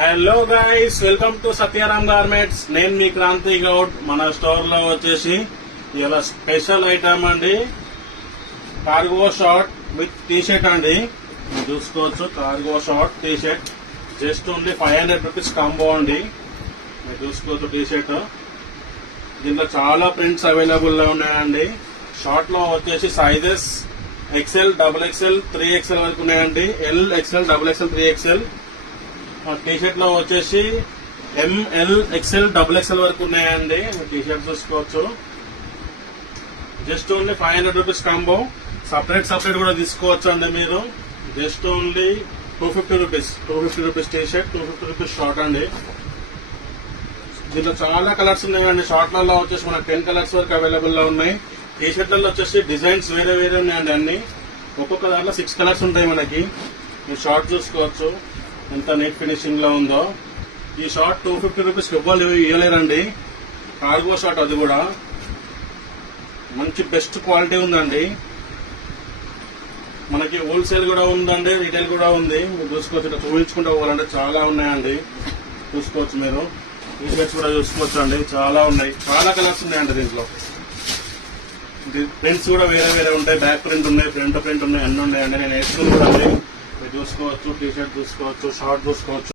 Hello guys, welcome to Satyaram garments. నేను మీ క్రాంతి గౌడ్. మన స్టోర్ లో వచ్చేసి ఇలా స్పెషల్ ఐటమ్ అండి, cargo short with T shirt అండి. మీరు చూసుకోవచ్చు, cargo short T shirt just only 500 rupees combo అండి. మీరు చూసుకోవచ్చు టీ షర్ట్. దీంట్లో చాలా ప్రింట్స్ అవైలబుల్ లో ఉన్నాయండి. షార్ట్ లో వచ్చేసి sizes XL, double XL, 3XL వరకు ఉన్నాయండి. L, XL, double XL, 3XL. T shirt లో వచ్చేసి ML, XL, XXL వరకు ఉన్నాయండి. టీ షర్ట్ చూసుకోవచ్చు. Just only 500 rupees combo. Separate కూడా తీసుకోవచ్చు అండి మీరు. Just only 250 rupees T shirt, 250 rupees short అండి. దీంట్లో చాలా కలర్స్ ఉన్నాయండి. షార్ట్లలో వచ్చేసి మనకు 10 కలర్స్ వరకు అవైలబుల్ లో ఉన్నాయి. టీ షర్ట్లలో వచ్చేసి డిజైన్స్ వేరే ఉన్నాయండి. అన్ని ఒక్కొక్క దాంట్లో 6 కలర్స్ ఉంటాయి మనకి. మీరు షార్ట్ చూసుకోవచ్చు ఎంత నీట్ ఫినిషింగ్ లో ఉందో. ఈ షార్ట్ 250 రూపీస్ ఎవ్వరు ఇవ్వలేరండి. కార్గో షార్ట్, అది కూడా మంచి బెస్ట్ క్వాలిటీ ఉందండి. మనకి హోల్సేల్ కూడా ఉందండి, రీటైల్ కూడా ఉంది. మీరు చూసుకోవచ్చు, ఇట్లా చూపించుకుంటూ పోవాలంటే చాలా ఉన్నాయండి. చూసుకోవచ్చు మీరు. టీ షర్ట్స్ కూడా చూసుకోవచ్చు అండి, చాలా ఉన్నాయి. చాలా కలర్స్ ఉన్నాయండి దీంట్లో. ప్రింట్స్ కూడా వేరే ఉంటాయి. బ్యాక్ ప్రింట్ ఉన్నాయి, ఫ్రంట్ ప్రింట్ ఉన్నాయి, అన్ని ఉన్నాయండి. నేను వేసుకుని కూడా మీరు చూసుకోవచ్చు. టీ షర్ట్ చూసుకోవచ్చు, షార్ట్ చూసుకోవచ్చు.